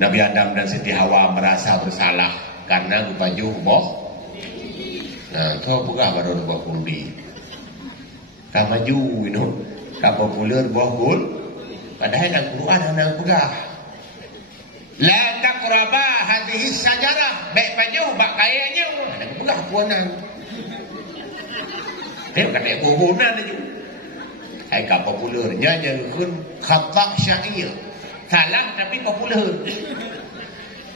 Nabi Adam dan Siti Hawa merasa bersalah karena baju boh. Nah, kau pegah baru buah kundi. Kau maju itu, kau populer buah gul. Padahal dalam Quran anak pegah. La taqraba hadhihi sajarah. Baik baju, bak kayanya. Anak pegah puanan. Dia kata puanan aja. Hai kau populernya jangan khata syariah. Salah tapi populer.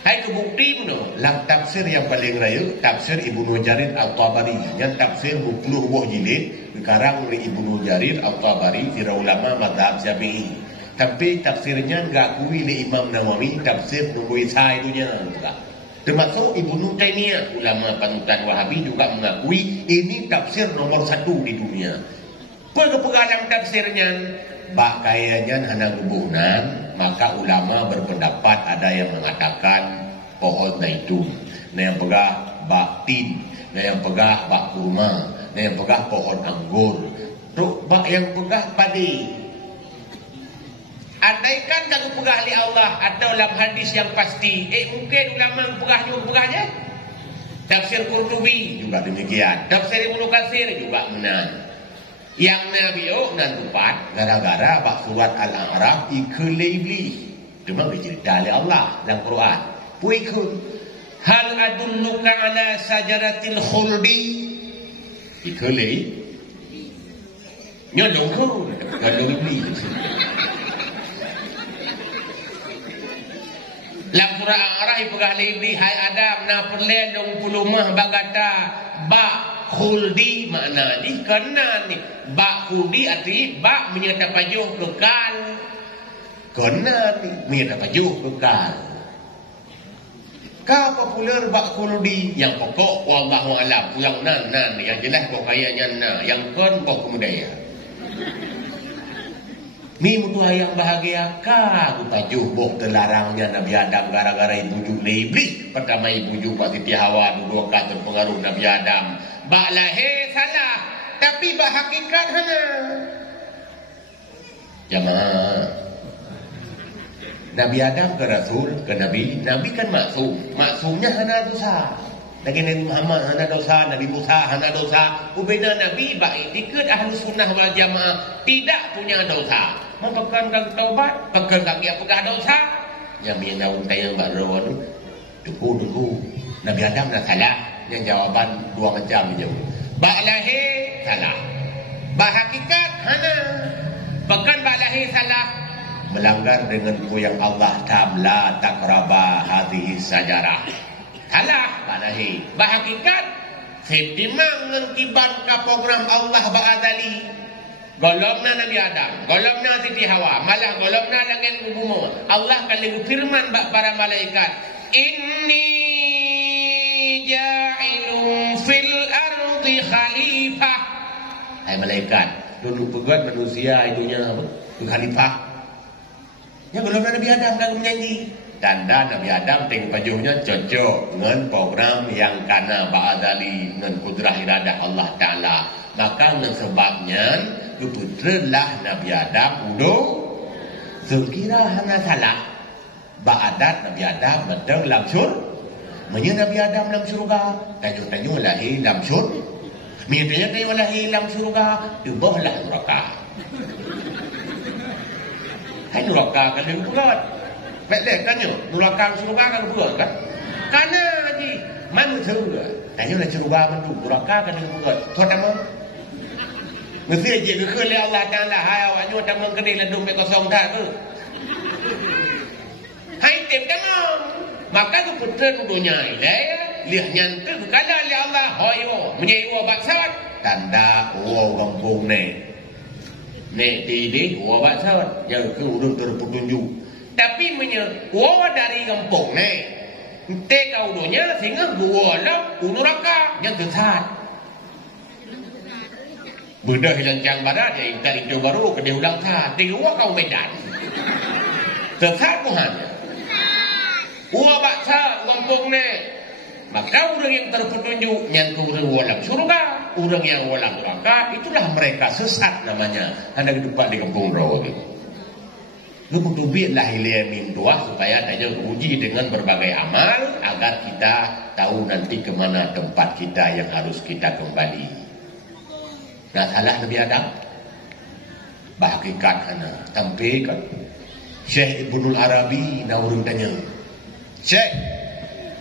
Hai kebukti pun dalam tafsir yang paling raya, tafsir Ibnu Jarir At-Tabari. Yang tafsir 20 buah jilid dikarang oleh Ibnu Jarir At-Tabari, para ulama mazhab Syafi'i. Tapi tafsirnya enggak akui oleh Imam Nawawi, tafsir nombor Isa itunya juga. Termasuk Ibnu Taimiyah, ulama panutan Wahabi juga mengakui ini tafsir nomor 1 di dunia. Kepegangan tafsirnya bak kayanya hana gubuhnan, maka ulama berpendapat ada yang mengatakan pohon zaitun, ada yang pegah bak tin, ada yang pegah bak kurma, ada yang pegah pohon anggur, tuh bak yang pegah padi. Andaikan kalau pegah li Allah atau dalam hadis yang pasti, mungkin ulama pegahnya. Tafsir Qurtubi juga demikian, tafsir Ibnu Katsir juga benar. Yang Nabi dan tempat gara-gara bak surat Al-A'raf ikulai iblis. Cuma bercerita oleh Allah dalam Quran. Puikun. Hal adulluka ala sajaratil khuldi. Ikulai. Nyolong kau. Nyolong iblis. Dalam surah Al-A'raf ipegah iblis. Hai Adam na perlen dong pulumah bagata bak khuldi makna ni kena ni bak khuldi arti bak menyerta pajuh kekal, kena ni menyerta pajuh kekal. Ka populer bak khuldi yang pokok wallahu alam yang nan yang jelas kok kayanya na yang kon kok kemudaya ni mutu yang bahagia ka pajuh bok terlarangnya Nabi Adam gara-gara ibu iblis. Pertama ibu juga Siti Hawa, dua kata pengaruh Nabi Adam. Bak lahir salah, tapi bak hakikat hana. Jamaah. Nabi Adam ke Rasul, ke Nabi. Nabi kan maksum. Maksumnya hana dosa. Lagi Nabi Muhammad hana dosa, Nabi Musa hana dosa. Ubeda Nabi bak ikut ahlu sunnah wal jamaah tidak punya dosa. Mempekankan taubat, pekankan dia pegah dosa. Yang menyendaun tayang bak rawan Tunggu. Nabi Adam dah salah. Yang jawaban dua macam je. Bak lahir salah, bak hakikat hana. Pekan bak lahir salah, melanggar dengan yang Allah tamla takraba hadhihi sajarah. Salah bak lahir. Bak hakikat setimang ngertiban ka program Allah bak azali. Golongna Nabi Adam, golongna Siti Hawa, malah golongna langit bumi. Allah kan lagi firman bak para malaikat, inni ja'ilun fil ardi khalifah. Hai malaikat, dulu pegat manusia itunya apa? Khalifah. Ya golongna Nabi Adam kan menyanyi. Tanda Nabi Adam tengok pajuhnya cocok dengan program yang kana ba'adali dengan kudrah iradah Allah Ta'ala. Maka dengan sebabnya keputralah Nabi Adam udah sekira hanya salah ba'adat Nabi Adam betul langsung menye Nabi Adam dalam syurga tanyo-tanyo lahir dalam syurga minta tanyo lahir dalam syurga dibahlah neraka. Hai neraka kan dia berat baik kan yo neraka syurga kan berat kan karena haji manusia tanyo lah syurga mendu neraka kan dia berat tuan nama mesti je ke oleh Allah Taala hai awak nyu tamang kedai ledum be kosong dah ke hai tem tamang maka tu putra dunia ile lihat nyante kala oleh Allah hoyo menyewa baksat tanda kampung ni di baksat yang ke udah terpetunjuk tapi menyewa dari kampung ni ente kau dunia sehingga gua lah neraka yang sesat. Budak hilang jang barat ya intari itu baru ke dia ulang sah. Tiga kau Medan. Sesat Tuhannya. Uwa baksa kampung ni. Maka orang yang terpetunjuk yang ke dalam surga, orang yang dalam neraka itulah mereka sesat namanya. Hendak depan di kampung rawa itu. Kemudian lah min doa supaya tanya uji dengan berbagai amal agar kita tahu nanti kemana tempat kita yang harus kita kembali. Nah salah Nabi Adam bahagikan hana tampilkan Syekh Ibnul Arabi na urang tanya Syekh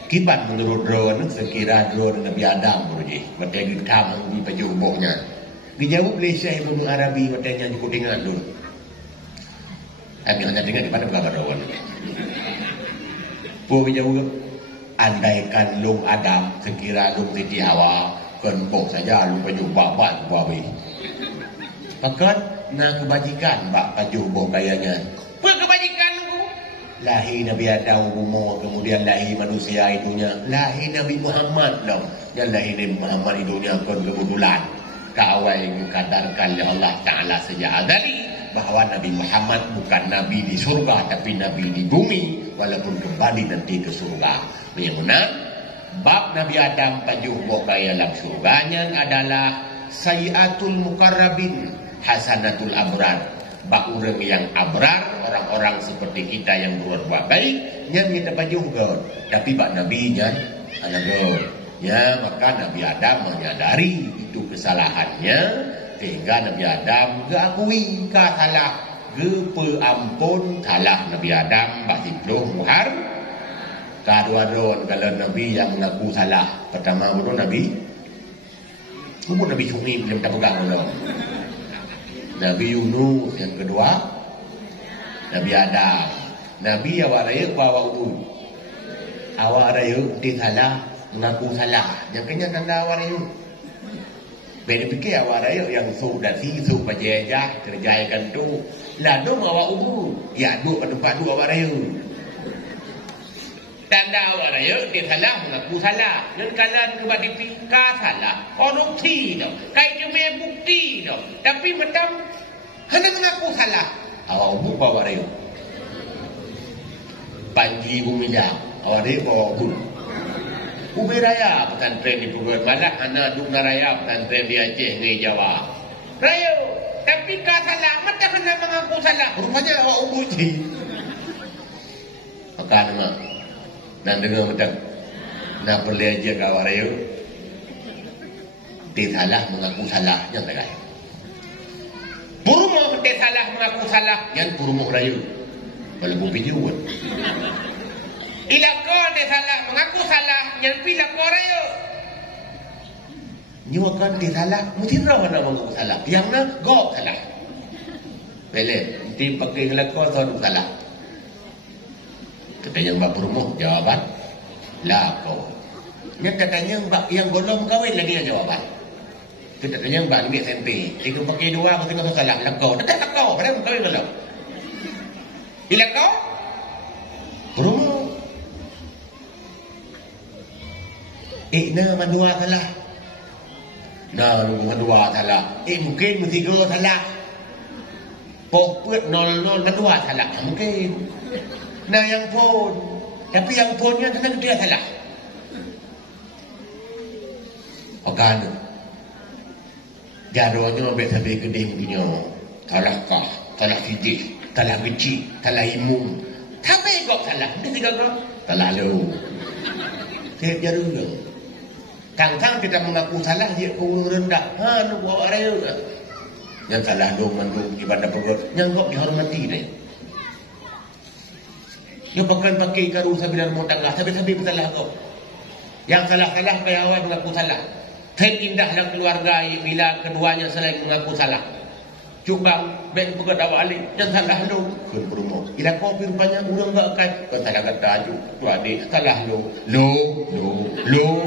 kiban menurut drone sekira drone Nabi Adam beruji bertanya kamu di pajuboknya dijawab oleh Syekh Ibnul Arabi bertanya di kutingan dulu. Kami hanya dengar di mana belakang rawan. Pun jauh andaikan lung Adam sekira lung Siti Hawa kenbok saja lung baju babat bawi. Maka na kebajikan bak baju boh kayanya. Apa kebajikan ku? Lahir Nabi Adam umur kemudian lahir manusia itunya. Lahir Nabi Muhammad dong. Dan lahir Nabi Muhammad itunya kon kebetulan. Kawai dikadarkan oleh Allah Ta'ala sejak adali bahwa Nabi Muhammad bukan Nabi di surga tapi Nabi di bumi walaupun kembali nanti ke surga. Menyenang bab Nabi Adam pajuh bokai dalam surganya adalah sayyatul mukarrabin hasanatul abrar. Bab orang yang abrar, orang-orang seperti kita yang berbuat baik yang kita pajuh god. Tapi bab Nabi nya ada god. Ya maka Nabi Adam menyadari itu kesalahannya sehingga Nabi Adam keakui ka salah ampun salah Nabi Adam bak sipluh muhar kadua-duan kalau Nabi yang mengaku salah pertama umur Nabi Syuaib belum tak pegang dulu Nabi Yunus yang kedua Nabi Adam Nabi awak raya bawa umur awak raya dia salah mengaku salah yang kenyang anda awak raya Beri fikir awak raya yang sudah sisu pajajah kerjaikan tu. Lalu awak umur. Ya, duduk pada tempat tu awak raya. Tanda awak raya, dia salah mengaku salah. Dan kalan kebadi fikir salah. Korupsi tau. Kait cuma bukti tau. Tapi macam hanya mengaku salah. Awak umur awak raya. Panji Bumilang. Awak raya bawa umur. Ubi raya pesantren di Pulau Malak, anak Dukna raya pesantren di Aceh, di Jawa. Raya, tapi kau salah, macam mana mengaku salah? Rupanya awak uji. Maka nama, nak dengar macam, nak belajar ke awak raya, dia salah mengaku salah, yang tak kaya. Purumuk dia salah mengaku salah, yang purumuk raya. Kalau bumi juga. Ilakor dia salah mengaku salah yang pilih kau raya. Nyuakan dia salah mesti rawan nak mengaku salah. Yang nak gok salah. Boleh. Nanti pakai ngelakor tahu salah. Katanya mbak perumuh jawaban lakor. Yang katanya mbak yang golong kahwin lagi yang jawaban. Katanya mbak ambil SMP. Tiga pakai dua mesti kau salah lakor. Dekat lakor. Padahal kahwin belum. Ilakor perumuh. Na mandua salah. Na mandua salah. Mungkin tiga salah. Pokok 00 mandua salah. Mungkin. Nah yang pun. Tapi yang punnya tenang dia salah. Okan. Jaduanya ambil sampai keding punya. Talahkah. Talah fitih. Talah kecil. Talah imum. Sampai kok salah. Dia tiga kok. Talah lu. Saya jarum tu. Kang-kang kita mengaku salah dia kurung rendah. Nak buat raya ke? Yang salah dong mandung ibadah pegot. Yang kok dihormati dia. Dia pakai karu sambil dalam tangga. Sambil bersalah kau. Yang salah-salah kaya awal mengaku salah. Kan indahlah keluarga bila keduanya selain mengaku salah. Cuma ben pegot awak alik. Yang salah dong. Kun berumur. Ila kopi rupanya urang gak kan. Kau salah kata aju. Tu adik salah lo. Lo.